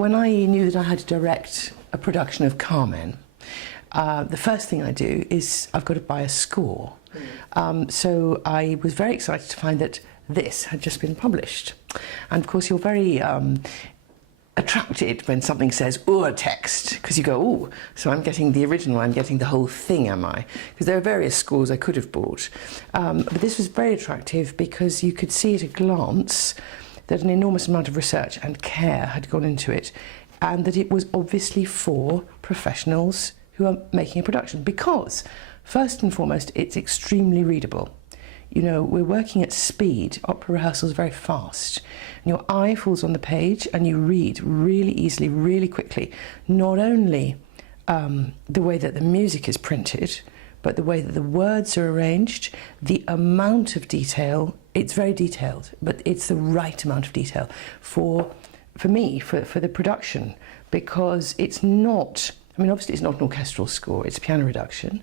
when I knew that I had to direct a production of Carmen, the first thing I do is I've got to buy a score. So I was very excited to find that this had just been published. And of course you're very attracted when something says text, because you go, oh, so I'm getting the original, I'm getting the whole thing, am I? Because there are various scores I could have bought. But this was very attractive because you could see at a glance that an enormous amount of research and care had gone into it, and that it was obviously for professionals who are making a production, because first and foremost it's extremely readable. You know, we're working at speed. Opera rehearsals are very fast. And your eye falls on the page and you read really easily, really quickly. Not only the way that the music is printed, but the way that the words are arranged, the amount of detail. It's very detailed, but it's the right amount of detail for me, for the production, because it's not, I mean, obviously it's not an orchestral score, it's a piano reduction,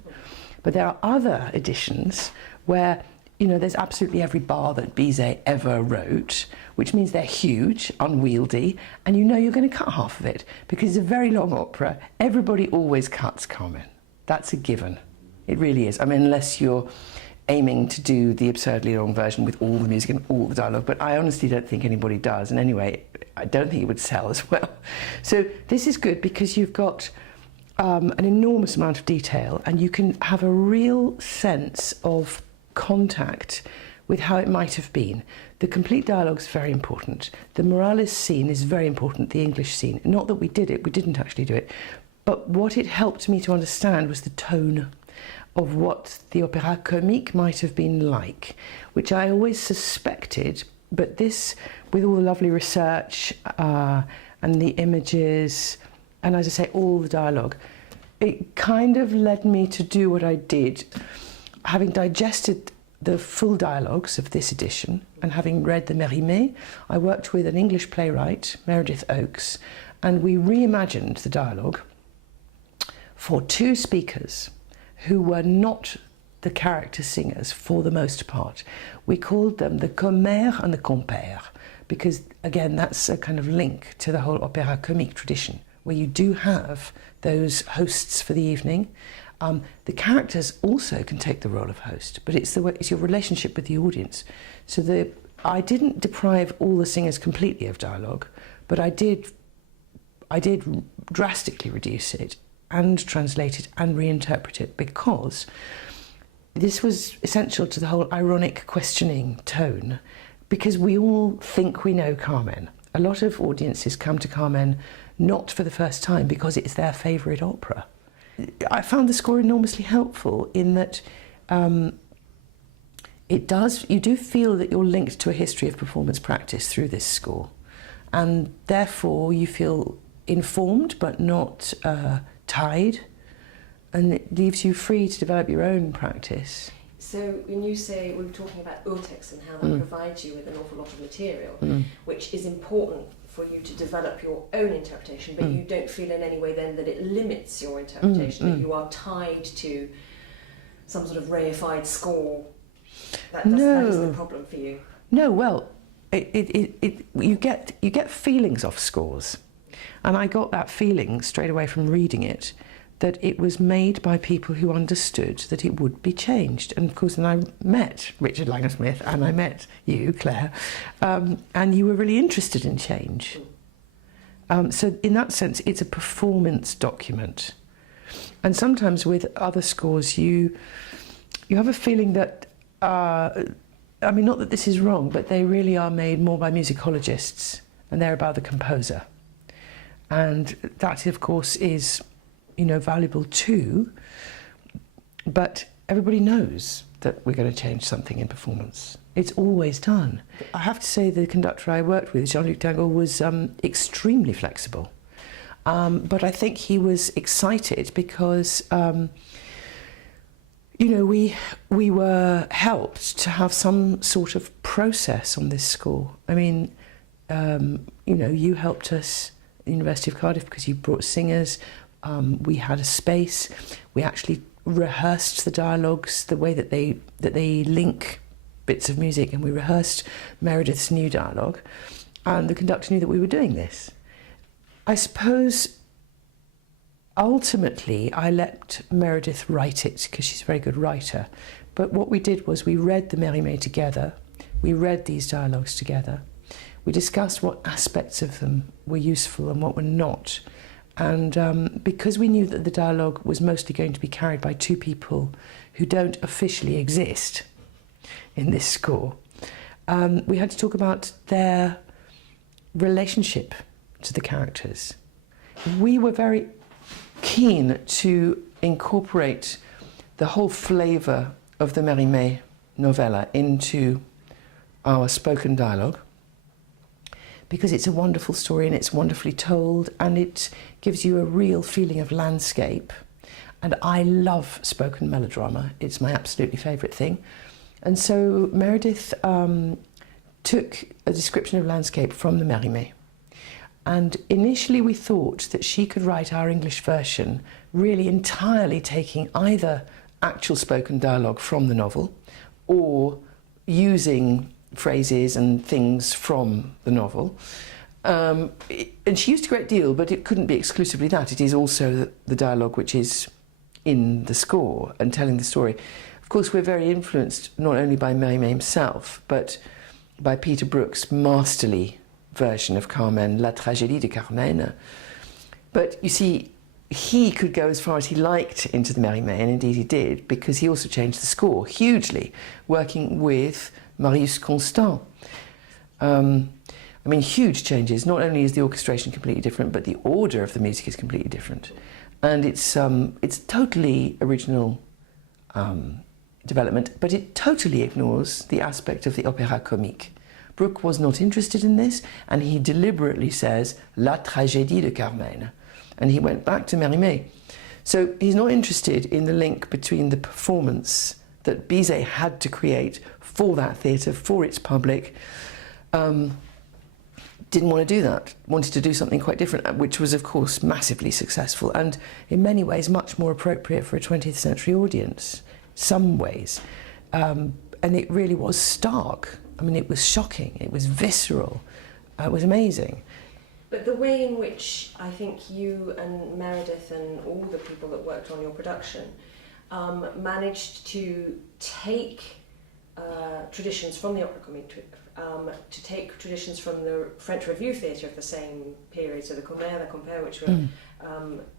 but there are other editions where, you know, there's absolutely every bar that Bizet ever wrote, which means they're huge, unwieldy, and you know you're going to cut half of it, because it's a very long opera. Everybody always cuts Carmen. That's a given. It really is. I mean, unless you're aiming to do the absurdly long version with all the music and all the dialogue, but I honestly don't think anybody does, and anyway, I don't think it would sell as well. So this is good because you've got an enormous amount of detail, and you can have a real sense of contact with how it might have been. The complete dialogue is very important. The Morales scene is very important, the English scene. Not that we did it, we didn't actually do it, but what it helped me to understand was the tone of what the opéra comique might have been like, which I always suspected, but this, with all the lovely research and the images, and as I say, all the dialogue, it kind of led me to do what I did. Having digested the full dialogues of this edition and having read the Mérimée, I worked with an English playwright, Meredith Oakes, and we reimagined the dialogue for two speakers who were not the character singers for the most part. We called them the commère and the compère, because again, that's a kind of link to the whole opéra comique tradition, where you do have those hosts for the evening. The characters also can take the role of host, but it's your relationship with the audience. So I didn't deprive all the singers completely of dialogue, but I did drastically reduce it and translate it and reinterpret it, because this was essential to the whole ironic questioning tone, because we all think we know Carmen. A lot of audiences come to Carmen not for the first time because it's their favourite opera. I found the score enormously helpful in that you do feel that you're linked to a history of performance practice through this score, and therefore you feel informed but not tied, and it leaves you free to develop your own practice. So when you say, we were talking about urtext and how that provides you with an awful lot of material, which is important for you to develop your own interpretation, but you don't feel in any way then that it limits your interpretation, that you are tied to some sort of reified score. That is the problem for you. No, well, you get feelings off scores, and I got that feeling straight away from reading it, that it was made by people who understood that it would be changed. And of course, then I met Rowden and Langham Smith, and I met you, Claire, and you were really interested in change. So in that sense, it's a performance document. And sometimes with other scores, you have a feeling that, I mean, not that this is wrong, but they really are made more by musicologists, and they're about the composer. And that, of course, is, you know, valuable too, but everybody knows that we're going to change something in performance. It's always done. I have to say the conductor I worked with, Jean-Luc Tingaud, was extremely flexible. But I think he was excited because, you know, we were helped to have some sort of process on this score. I mean, you know, you helped us at the University of Cardiff because you brought singers. We had a space. We actually rehearsed the dialogues, the way that they link bits of music, and we rehearsed Meredith's new dialogue, and the conductor knew that we were doing this. I suppose ultimately I let Meredith write it because she's a very good writer. But what we did was we read the Mérimée together, we read these dialogues together, we discussed what aspects of them were useful and what were not. And because we knew that the dialogue was mostly going to be carried by two people who don't officially exist in this score, we had to talk about their relationship to the characters. We were very keen to incorporate the whole flavour of the Mérimée novella into our spoken dialogue, because it's a wonderful story and it's wonderfully told and it gives you a real feeling of landscape. And I love spoken melodrama. It's my absolutely favourite thing. And so Meredith took a description of landscape from the Mérimée. And initially we thought that she could write our English version really entirely taking either actual spoken dialogue from the novel or using phrases and things from the novel. And she used a great deal, but it couldn't be exclusively that. It is also the dialogue which is in the score and telling the story. Of course, we're very influenced not only by Mérimée himself, but by Peter Brook's masterly version of Carmen, La Tragédie de Carmen. But you see, he could go as far as he liked into the Mérimée, and indeed he did, because he also changed the score hugely, working with Marius Constant. I mean, huge changes. Not only is the orchestration completely different, but the order of the music is completely different. And it's totally original development, but it totally ignores the aspect of the opéra comique. Brooke was not interested in this, and he deliberately says La Tragédie de Carmen, and he went back to Mérimée. So he's not interested in the link between the performance that Bizet had to create for that theatre, for its public. Didn't want to do that, wanted to do something quite different, which was of course massively successful and in many ways much more appropriate for a 20th century audience, some ways. And it really was stark. I mean, it was shocking, it was visceral, it was amazing. But the way in which I think you and Meredith and all the people that worked on your production managed to take traditions from the opera comique, to take traditions from the French Revue theatre of the same period, so the Commère, the Compère,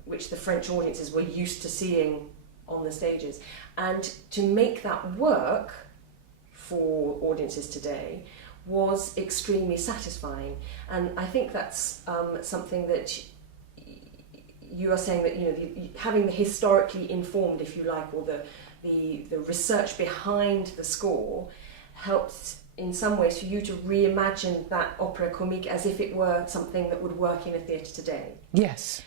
which the French audiences were used to seeing on the stages, and to make that work for audiences today was extremely satisfying. And I think that's something that you are saying, that having the historically informed, if you like, or the research behind the score helped in some ways for you to reimagine that opera comique as if it were something that would work in a theatre today. Yes.